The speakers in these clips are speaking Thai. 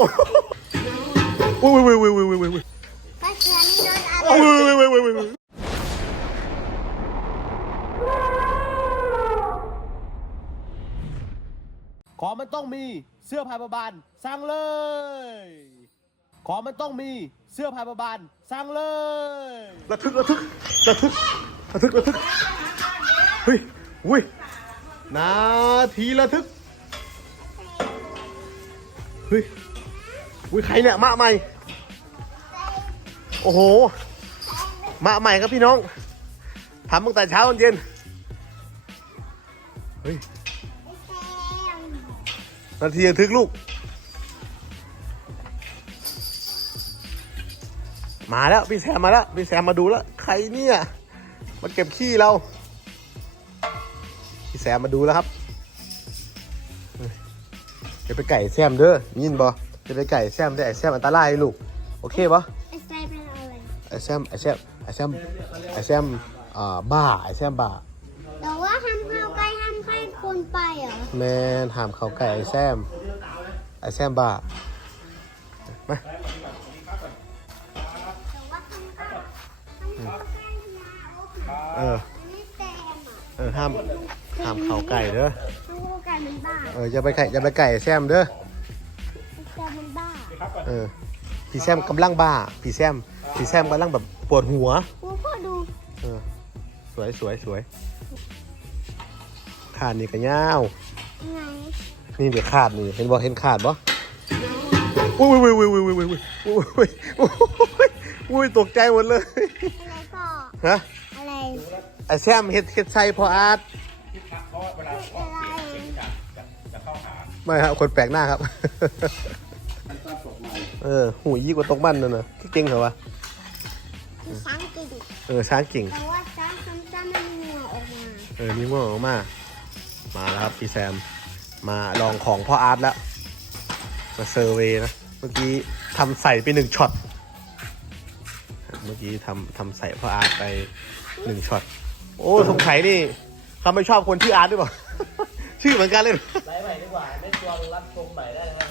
โอ้ยโอ้ยโอ้ยโอ้ยโอ้ยโอ้ยโอ้ยป้าเสือนี่โดนอะไรโอ้ยโอ้ยโอ้ยโอ้ยโอ้ยโอ้ยของมันต้องมีเสื้อผ้าประบานสั่งเลยของมันต้องมีเสื้อผ้าประบานสั่งเลยระทึกระทึกระทึกระทึกระทึกเฮ้ยอุ้ยนาทีระทึกเฮ้ย อุ้ยใครเนี่ยมาใหม่ โอ้โหมาใหม่ครับพี่น้องทำตั้งแต่เช้าจนเย็น เฮ้ย นาทีระทึกลูก มาแล้ว พี่แซมมาแล้ว พี่แซมมาดูแล้ว ใครเนี่ย มาเก็บขี้เรา พี่แซมมาดูแล้วครับเฮ้ยจะไปไก่แซมเด้อยินบอ จะไปไก่แซมได้อไอแซมอันตรายลูก โอเคปะไอ้ไซเป็นอะไรไอแซมไอแซมไอแซมไอแซมอ่าบ้าไอแซมบ้าแต่ว่าห้ามเข้าใกล้ห้ามให้คนไปเหรอแมนหามเขาไก่ไอแซมไอแซมบ้ามาแต่ว่าห้ามเข้าห้ามเข้าใกล้ยาเออไม่แซมอะเออห้ามห้ามเขาไก่เด้อลูกไก่มันบ้าเอออย่าไปไก่อย่าไปไก่ไอ้แซมเด้อไอ้แซม มันบ้าเออพี่แซมกำลังบ้าพี่แซมพี่แซมกำลังแบบปวดหัวกูก็ดูเออ สวยสวยสวยขาดนี่ก็ยาว ไงนี่เดี๋ยวขาดนี่เห็นบ่เห็นขาดบ่อุ้ยอุ้ยอุ้ยอุ้ยอุ้ยอุ้ยอุ้ยอุ้ยอุ้ยอุ้ยตกใจหมดเลยอะไรพ่อฮะอะไรไอแซมเฮ็ดเฮ็ดใส่พออาร์ตอะไรไม่ครับคนแปลกหน้าครับ เออหูยี่กว่าตกมันนั่นน่ะที่เก่งเหรอวะคือช้างกินเออช้างเก่งแต่ว่าช้างซ้ำๆมันเหงื่อออกมาเออนี่ง่วงออกมา มาแล้วครับพี่แซมมาลองของพ่ออาร์ตแล้ว มาเซอร์เวย์นะเมื่อกี้ทำใส่ไปหนึ่งช็อตเมื่อกี้ทำทำใส่พ่ออาร์ตไปหนึ่งช็อตโอ้สงสัยนี่เขาไม่ชอบคนชื่ออาร์ตด้วยเปล่าชื่อเหมือนกันเลยไลฟ์ใหม่ดีกว่าไม่ชวนรับชมใหม่ได้นะครับ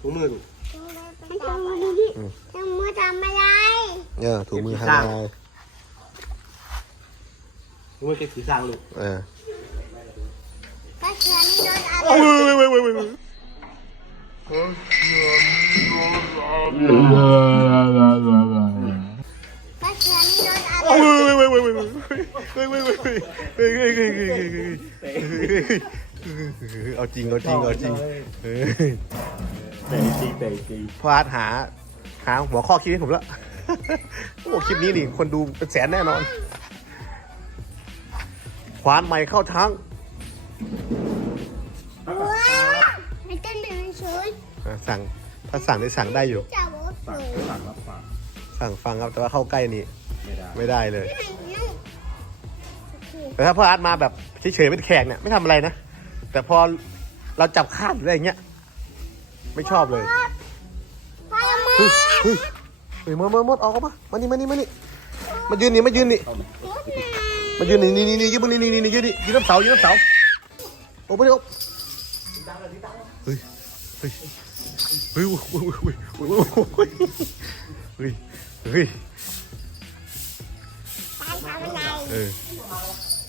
โอ้ยโอ้ยโอ้ยโอ้ยโอ้ยเอาจริงเอาจริงเอาจริง เออเตะจริงเตะจริงพลาดหาหาหัวข้อคิดให้ผมแล้ว โอ้คลิปนี้นี่คนดูเป็นแสนแน่นอน ควานใหม่เข้าทั้งว้าไม่เต้นเป็นชุดอะสั่งถ้าสั่งได้สั่งได้อยู่ จับหัวเสือสั่งรับฝากสั่งฟังครับแต่ว่าเข้าใกล้นี่ไม่ได้ไม่ได้เลยไม่นุ่มแต่ถ้าพ่ออาร์ตมาแบบเฉยๆเป็นแขกเนี่ยไม่ทำอะไรนะ แต่พอเราจับคาดหรืออะไรอย่างเงี้ย ไม่ชอบเลยพ่อมาเฮ้ยเฮ้ยเฮ้ยมดมดมดออกมามานี่มานี่มานี่มายืนนี่มายืนนี่มุดมามายืนนี่นี่นี่นี่ยืนบนนี่นี่นี่ยืนนี่ยืนน้ำเสายืนน้ำเสาโอ้ไปดิโอ้เฮ้ยเฮ้ยเฮ้ยโอ้ยโอ้ยโอ้ยโอ้ยเฮ้ยเฮ้ยตั้งทำอะไรเออ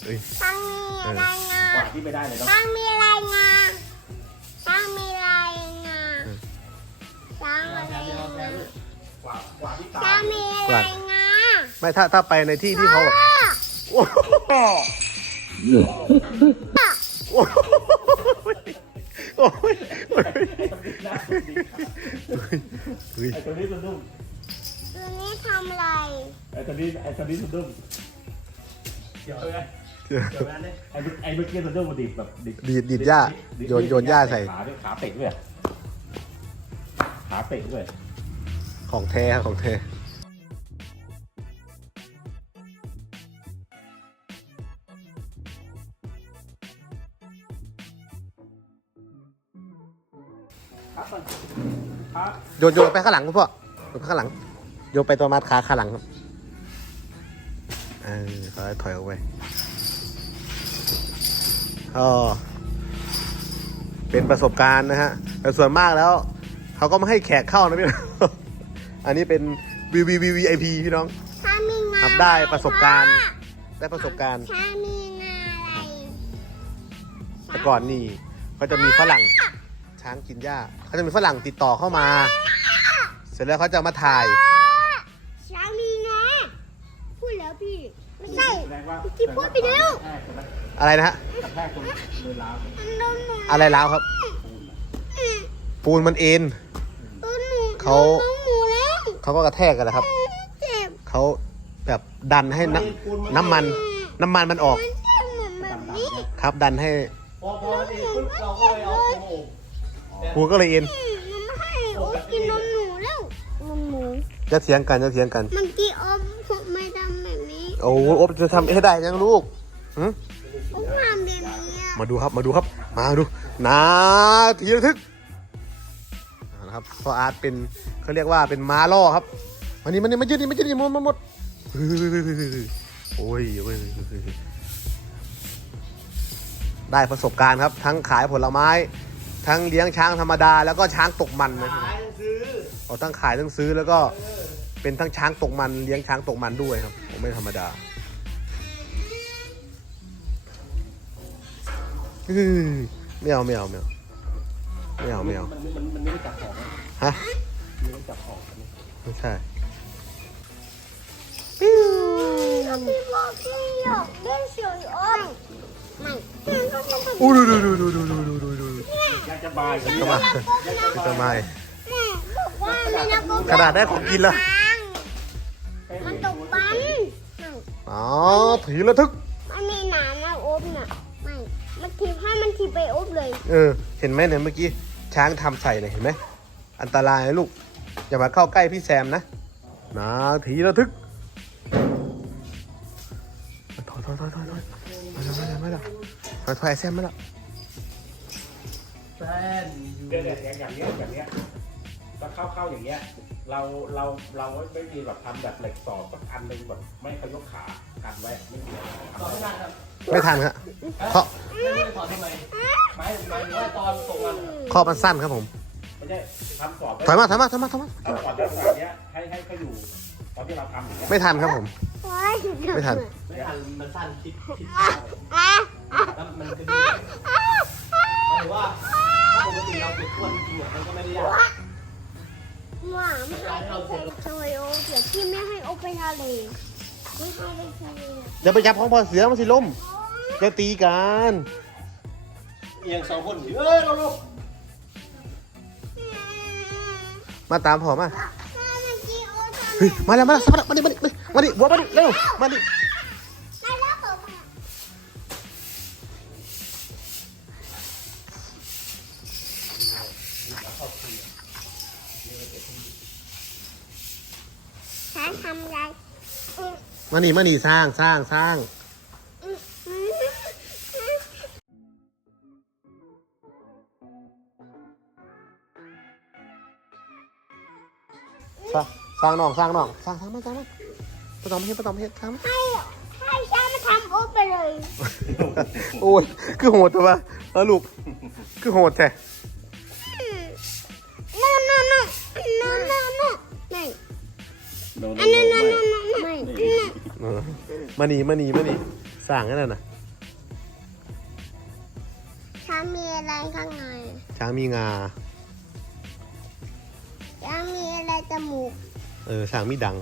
เฮ้ยตั้งมีอะไรงาขวาที่ไม่ได้เลยเนาะตั้งมีอะไรงา ตั้งอะไรงาขวาขวาที่ตาตั้งมีอะไรงาไม่ถ้าถ้าไปในที่ที่เขาแบบโอ้โหโอ้ยโอ้ยโอ้ยเฮ้ยไอ้ตัวนี้สะดุ้งตัวนี้ทำอะไร ไอ้ตัวนี้ไอ้ตัวนี้สะดุ้งเดี๋ยวไงเดี๋ยวเดี๋ยวนั้นเนี่ยไอ้เมื่อไอ้เมื่อกี้สะดุ้งมันดีดแบบดีดดีดดีดหญ้าโยนโยนหญ้าใส่ขาด้วยขาเตะด้วยอะ ขาเตะด้วย ของแท้ครับของแท้โยนโยนไปข้างหลังคุณพ่อโยนไปข้างหลัง โยนไปตัวมัดขาข้างหลังครับเออถอยถอยออกไปก็เป็นประสบการณ์นะฮะแต่ส่วนมากแล้ว เขาก็ไม่ให้แขกเข้านะพี่น้อง อันนี้เป็น VVVVIP พี่น้อง ถ้ามีงาทำได้ประสบการณ์ ได้ประสบการณ์ ถ้ามีงาอะไรแต่ก่อนนี่ก็จะมีฝรั่งช้างกินหญ้าเขาจะมีฝรั่งติดต่อเข้ามา เสร็จแล้วเขาจะมาถ่าย ช้างมีงาพูดแล้วพี่ ไม่ใช่แสดงว่าที่พูดไปแล้วแทกใช่ไหมอะไรนะฮะ กระแทกตรงเรือร้าวมันโดนหนูอะไรแล้วครับ ปูนมันเอ็นโดนหนูเขาโดนหนูแล้วเขาก็กระแทกกันแหละครับ เจ็บเขาแบบดันให้น้ำน้ำมัน น้ำมันมันออก มันเจ็บเหมือนแบบนี้ครับ ดันให้พอพอเองปุ๊บเราก็เลยเอาโอ้โหปูนก็เลยเอ็นอืมมันไม่ให้โอ๊ตกินนมหนูแล้วนมหนูจะเถียงกันจะเถียงกันเมื่อกี้อมผมไม่ทำแบบนี้โอ้โหอบจะทำให้ได้ยังลูกหึ ผมทำแบบนี้อะมาดูครับมาดูครับ มาดูนาทีระทึก เอาละครับพออาร์ตเป็นเขาเรียกว่าเป็นม้าล่อครับมานี่มานี่มายืดนี่มายืดนี่หมดหมดมดโอ้ยโอ้ยได้ประสบการณ์ครับ ทั้งขายผลไม้ ทั้งเลี้ยงช้างธรรมดา แล้วก็ช้างตกมันนะขายซื้อเอาทั้งขายทั้งซื้อแล้วก็เป็นทั้งช้างตกมันเลี้ยงช้างตกมันด้วยครับผมไม่ธรรมดาอื้อไม่เอาไม่เอาไม่เอา ไม่เอาไม่เอามันมันมันไม่ได้จับของนะฮะมันไม่ได้จับของนะไม่ใช่พี่บอกพี่อยากเล่นเสียงอ้อยไม่อู้ดูดูดูดูดูดูดูดูดูอยากจะบายทำไมทำไมแม่บอกว่าไม่นะปุ๊บขนาดได้ของกินแล้วมันตกปันอ๋อถีระทึกมันมีหนามนะอบน่ะไม่มันทีบให้มันทีบไปอบเลย เออ เห็นไหมเนี่ยเมื่อกี้ ช้างทำใส่เนี่ยเห็นไหมอันตรายนะลูก อย่ามาเข้าใกล้พี่แซมนะนาทีระทึกถอยถอยถอยถอยถอยมาแล้วมาแล้วมาแล้วถอยถอยไอ้แซมมาแล้วแฟนเนี่ยเนี่ยอย่างเงี้ยอย่างเงี้ยถ้าเข้าเข้าอย่างเงี้ย เราเราเราไม่มีแบบทำแบบเหล็กสอบสักอันหนึ่งแบบไม่ขายกขากันไว้ไม่มีตอนไม่นานครับ ไม่ทันครับเพราะไม่ได้สอนทำไมหมายหมายถึงว่าตอนส่งมันข้อมันสั้นครับผม ไม่ใช่ทำสอบถอยมาถอยมาถอยมาถอยมาทำสอบลักษณะเนี้ยให้ให้เขาอยู่ตอนที่เราทำอย่างเงี้ยไม่ทันครับผมโอ้ยไม่ทัน ไม่ทันมันสั้นคิดคิดอะแล้วมันก็ดีหรือว่าถ้าปกติเราเก็บทวนจริงๆมันก็ไม่ได้ยากหมาไม่ให้ไปทะเลโอเดี๋ยวพี่ไม่ให้โอไปทะเลไม่ให้ไปทะเลอย่าไปจับของพอเสือมันสิล่ม อย่าตีกันเอียงสองคนเอ้ยเราลูกมาตามพอมาถ้าเมื่อกี้โอทำเฮ้ยมาแล้วมาแล้วมาดิมาดิมาดิมาดิบัวมาดิเร็วมาดิไม่แล้วผมอะฉันทำอะไรอืมมานี่มานี่สร้างสร้างสร้าง สร้างสร้างน้องสร้างน้องสร้างสร้างมาสร้างมาประตอมเพชรประตอมเพชรสร้างมาให้ให้ฉันมาทำโอไปเลยโอ้ยคือโหดตัววะแล้วลูกคือโหดแท้ no no no no no no ไม่โนอันนั้น no no no no ไม่เออมานี่มานี่มานี่สร้างนั่นน่ะฉันมีอะไรข้างในช้างมีงาฉันมีอะไรจมูก เออช้างมีดัง